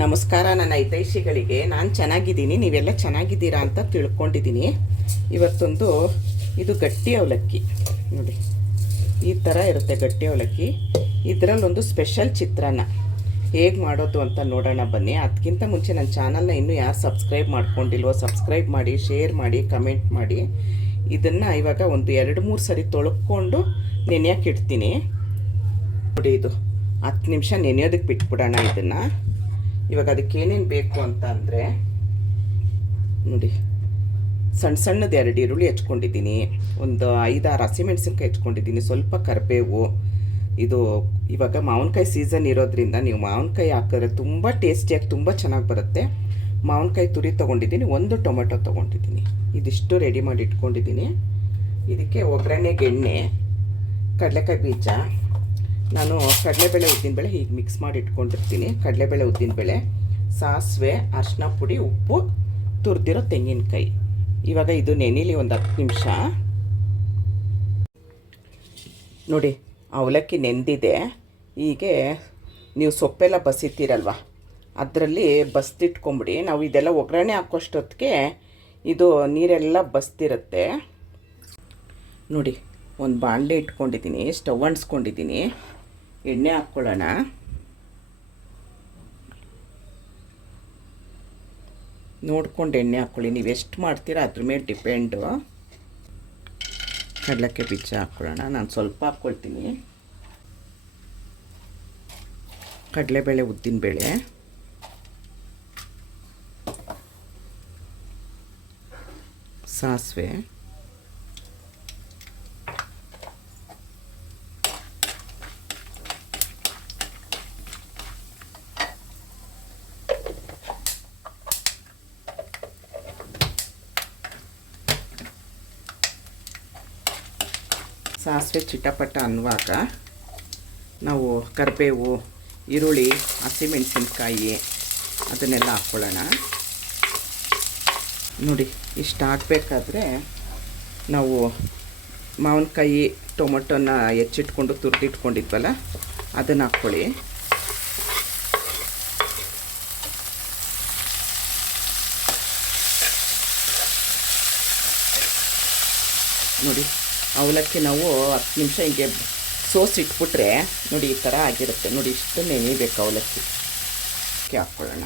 ನಮಸ್ಕಾರ ನನ್ನ ಹಿತೈಷಿಗಳಿಗೆ. ನಾನು ಚೆನ್ನಾಗಿದ್ದೀನಿ, ನೀವೆಲ್ಲ ಚೆನ್ನಾಗಿದ್ದೀರಾ ಅಂತ ತಿಳ್ಕೊಂಡಿದ್ದೀನಿ. ಇವತ್ತೊಂದು ಇದು ಗಟ್ಟಿ ಅವಲಕ್ಕಿ ನೋಡಿ, ಈ ಥರ ಇರುತ್ತೆ ಗಟ್ಟಿ ಅವಲಕ್ಕಿ. ಇದರಲ್ಲೊಂದು ಸ್ಪೆಷಲ್ ಚಿತ್ರಾನ್ನ ಹೇಗೆ ಮಾಡೋದು ಅಂತ ನೋಡೋಣ ಬನ್ನಿ. ಅದಕ್ಕಿಂತ ಮುಂಚೆ ನನ್ನ ಚಾನಲ್ನ ಇನ್ನೂ ಯಾರು ಸಬ್ಸ್ಕ್ರೈಬ್ ಮಾಡ್ಕೊಂಡಿಲ್ವೋ ಸಬ್ಸ್ಕ್ರೈಬ್ ಮಾಡಿ, ಶೇರ್ ಮಾಡಿ, ಕಮೆಂಟ್ ಮಾಡಿ. ಇದನ್ನು ಇವಾಗ ಒಂದು 2-3 ಸರಿ ತೊಳ್ಕೊಂಡು ನೆನೆಯೋಕೆ ಇಡ್ತೀನಿ ನೋಡಿ. ಇದು 10 ನಿಮಿಷ ನೆನೆಯೋದಕ್ಕೆ ಬಿಟ್ಬಿಡೋಣ ಇದನ್ನು. ಇವಾಗ ಅದಕ್ಕೆ ಏನೇನು ಬೇಕು ಅಂತ ಅಂದರೆ ನೋಡಿ, ಸಣ್ಣ ಸಣ್ಣದು 2 ಈರುಳ್ಳಿ ಹೆಚ್ಕೊಂಡಿದ್ದೀನಿ, ಒಂದು 5-6 ಹಸಿಮೆಣಸಿನ್ಕಾಯಿ ಹೆಚ್ಕೊಂಡಿದ್ದೀನಿ, ಸ್ವಲ್ಪ ಕರಿಬೇವು. ಇದು ಇವಾಗ ಮಾವಿನಕಾಯಿ ಸೀಸನ್ ಇರೋದ್ರಿಂದ ನೀವು ಮಾವಿನಕಾಯಿ ಹಾಕಿದ್ರೆ ತುಂಬ ಟೇಸ್ಟಿಯಾಗಿ ತುಂಬ ಚೆನ್ನಾಗಿ ಬರುತ್ತೆ. ಮಾವಿನಕಾಯಿ ತುರಿ ತೊಗೊಂಡಿದ್ದೀನಿ, ಒಂದು ಟೊಮೆಟೊ ತೊಗೊಂಡಿದ್ದೀನಿ. ಇದಿಷ್ಟು ರೆಡಿ ಮಾಡಿ ಇಟ್ಕೊಂಡಿದ್ದೀನಿ. ಇದಕ್ಕೆ ಒಗ್ಗರಣೆಗೆ ಎಣ್ಣೆ, ಕಡಲೆಕಾಯಿ ಬೀಜ, ನಾನು ಕಡಲೆಬೇಳೆ ಉದ್ದಿನಬೇಳೆ ಹೀಗೆ ಮಿಕ್ಸ್ ಮಾಡಿ ಇಟ್ಕೊಂಡಿರ್ತೀನಿ. ಕಡಲೆಬೇಳೆ ಉದ್ದಿನಬೇಳೆ, ಸಾಸಿವೆ, ಅರಿಶಿನ ಪುಡಿ, ಉಪ್ಪು, ತುರಿದಿರೋ ತೆಂಗಿನಕಾಯಿ. ಇವಾಗ ಇದು ನೆನೆಲಿ ಒಂದು 10 ನಿಮಿಷ ನೋಡಿ. ಅವಲಕ್ಕಿ ನೆಂದಿದೆ. ಹೀಗೆ ನೀವು ಸೊಪ್ಪೆಲ್ಲ ಬಸಿತೀರಲ್ವ, ಅದರಲ್ಲಿ ಬಸ್ತಿಟ್ಕೊಂಬಿಡಿ. ನಾವು ಇದೆಲ್ಲ ಒಗ್ಗರಣೆ ಹಾಕೋಷ್ಟೊತ್ತಿಗೆ ಇದು ನೀರೆಲ್ಲ ಬಸ್ತಿರುತ್ತೆ ನೋಡಿ. ಒಂದು ಬಾಣಲೆ ಇಟ್ಕೊಂಡಿದ್ದೀನಿ, ಸ್ಟವ್ ಅಂಟಿಸ್ಕೊಂಡಿದ್ದೀನಿ. ಎಣ್ಣೆ ಹಾಕ್ಕೊಳ್ಳೋಣ. ನೋಡ್ಕೊಂಡು ಎಣ್ಣೆ ಹಾಕ್ಕೊಳ್ಳಿ, ನೀವು ಎಷ್ಟು ಮಾಡ್ತೀರಾ ಅದ್ರ ಮೇಲೆ ಡಿಪೆಂಡು. ಕಡಲೆಕಾಯಿ ಬೀಜ ಹಾಕ್ಕೊಳ್ಳೋಣ. ನಾನು ಸ್ವಲ್ಪ ಹಾಕ್ಕೊಳ್ತೀನಿ. ಕಡಲೆಬೇಳೆ ಉದ್ದಿನಬೇಳೆ, ಸಾಸಿವೆ, ಸಾಸಿವೆ ಚಿಟಪಟ ಅನ್ನುವಾಗ ನಾವು ಕರಿಬೇವು, ಈರುಳ್ಳಿ, ಹಸಿಮೆಣಸಿನ್ಕಾಯಿ ಅದನ್ನೆಲ್ಲ ಹಾಕ್ಕೊಳ್ಳೋಣ ನೋಡಿ. ಇಷ್ಟು ಹಾಕಬೇಕಾದ್ರೆ ನಾವು ಮಾವಿನಕಾಯಿ ಟೊಮೊಟೊನ ಹೆಚ್ಚಿಟ್ಕೊಂಡು ತುರಿದಿಟ್ಕೊಂಡಿದ್ವಲ್ಲ ಅದನ್ನು ಹಾಕ್ಕೊಳ್ಳಿ. ನೋಡಿ, ಅವಲಕ್ಕಿ ನಾವು 10 ನಿಮಿಷ ಹಿಂಗೆ ಸೋಸಿಟ್ಬಿಟ್ರೆ ನೋಡಿ ಈ ಥರ ಆಗಿರುತ್ತೆ ನೋಡಿ. ಇಷ್ಟು ನೆನೆಯಬೇಕು ಅವಲಕ್ಕಿ. ಹಾಕ್ಕೊಳ್ಳೋಣ.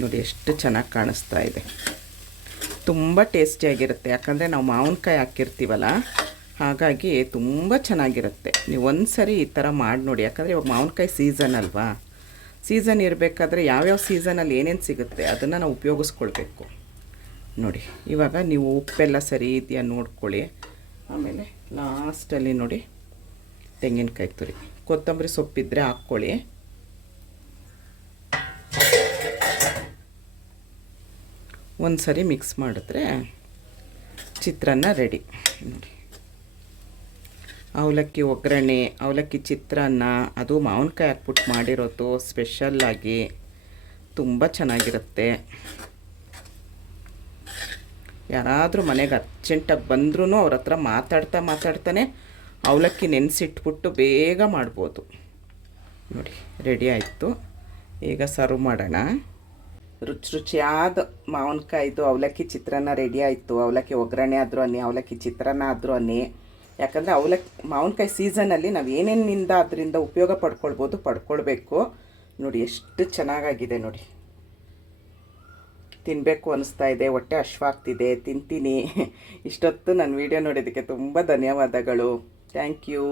ನೋಡಿ ಎಷ್ಟು ಚೆನ್ನಾಗಿ ಕಾಣಿಸ್ತಾ ಇದೆ. ತುಂಬ ಟೇಸ್ಟಿಯಾಗಿರುತ್ತೆ, ಯಾಕಂದರೆ ನಾವು ಮಾವಿನಕಾಯಿ ಹಾಕಿರ್ತೀವಲ್ಲ, ಹಾಗಾಗಿ ತುಂಬ ಚೆನ್ನಾಗಿರುತ್ತೆ. ನೀವು ಒಂದು ಸರಿ ಈ ಥರ ಮಾಡಿ ನೋಡಿ. ಯಾಕಂದರೆ ಇವಾಗ ಮಾವಿನಕಾಯಿ ಸೀಸನ್ ಅಲ್ವಾ. ಸೀಸನ್ ಇರಬೇಕಾದ್ರೆ ಯಾವ್ಯಾವ ಸೀಸನಲ್ಲಿ ಏನೇನು ಸಿಗುತ್ತೆ ಅದನ್ನು ನಾವು ಉಪಯೋಗಿಸ್ಕೊಳ್ಬೇಕು ನೋಡಿ. ಇವಾಗ ನೀವು ಉಪ್ಪೆಲ್ಲ ಸರಿ ಇದೆಯಾ ನೋಡ್ಕೊಳ್ಳಿ. ಆಮೇಲೆ ಲಾಸ್ಟಲ್ಲಿ ನೋಡಿ ತೆಂಗಿನಕಾಯಿ ತುರಿ, ಕೊತ್ತಂಬರಿ ಸೊಪ್ಪಿದ್ರೆ ಹಾಕ್ಕೊಳ್ಳಿ. ಒಂದು ಸರಿ ಮಿಕ್ಸ್ ಮಾಡಿದ್ರೆ ಚಿತ್ರಾನ್ನ ರೆಡಿ ನೋಡಿ. ಅವಲಕ್ಕಿ ಒಗ್ಗರಣೆ, ಅವಲಕ್ಕಿ ಚಿತ್ರಾನ್ನ, ಅದು ಮಾವಿನಕಾಯಿ ಹಾಕ್ಬಿಟ್ಟು ಮಾಡಿರೋದು ಸ್ಪೆಷಲ್ಲಾಗಿ ತುಂಬ ಚೆನ್ನಾಗಿರುತ್ತೆ. ಯಾರಾದರೂ ಮನೆಗೆ ಅರ್ಜೆಂಟಾಗಿ ಬಂದ್ರೂ ಅವ್ರ ಹತ್ರ ಮಾತಾಡ್ತಾನೆ ಅವಲಕ್ಕಿ ನೆನೆಸಿಟ್ಬಿಟ್ಟು ಬೇಗ ಮಾಡ್ಬೋದು ನೋಡಿ. ರೆಡಿ ಆಯಿತು. ಈಗ ಸರ್ವ್ ಮಾಡೋಣ. ರುಚಿಯಾದ ಮಾವಿನಕಾಯಿದು ಅವಲಕ್ಕಿ ಚಿತ್ರಾನ್ನ ರೆಡಿ ಆಯಿತು. ಅವಲಕ್ಕಿ ಒಗ್ಗರಣೆ ಆದರೂ ಅನ್ನಿ, ಅವಲಕ್ಕಿ ಚಿತ್ರಾನ್ನ ಆದರೂ ಅನ್ನಿ. ಯಾಕಂದರೆ ಮಾವಿನಕಾಯಿ ಸೀಸನಲ್ಲಿ ನಾವು ಏನೇನಿಂದ ಅದರಿಂದ ಉಪಯೋಗ ಪಡ್ಕೊಳ್ಬೇಕು ನೋಡಿ. ಎಷ್ಟು ಚೆನ್ನಾಗಾಗಿದೆ ನೋಡಿ. ತಿನ್ನಬೇಕು ಅನ್ನಿಸ್ತಾ ಇದೆ, ಹೊಟ್ಟೆ ಹಶ್ವಾಗ್ತಿದೆ, ತಿಂತೀನಿ. ಇಷ್ಟೊತ್ತು ನನ್ನ ವೀಡಿಯೋ ನೋಡೋದಕ್ಕೆ ತುಂಬ ಧನ್ಯವಾದಗಳು. Thank you.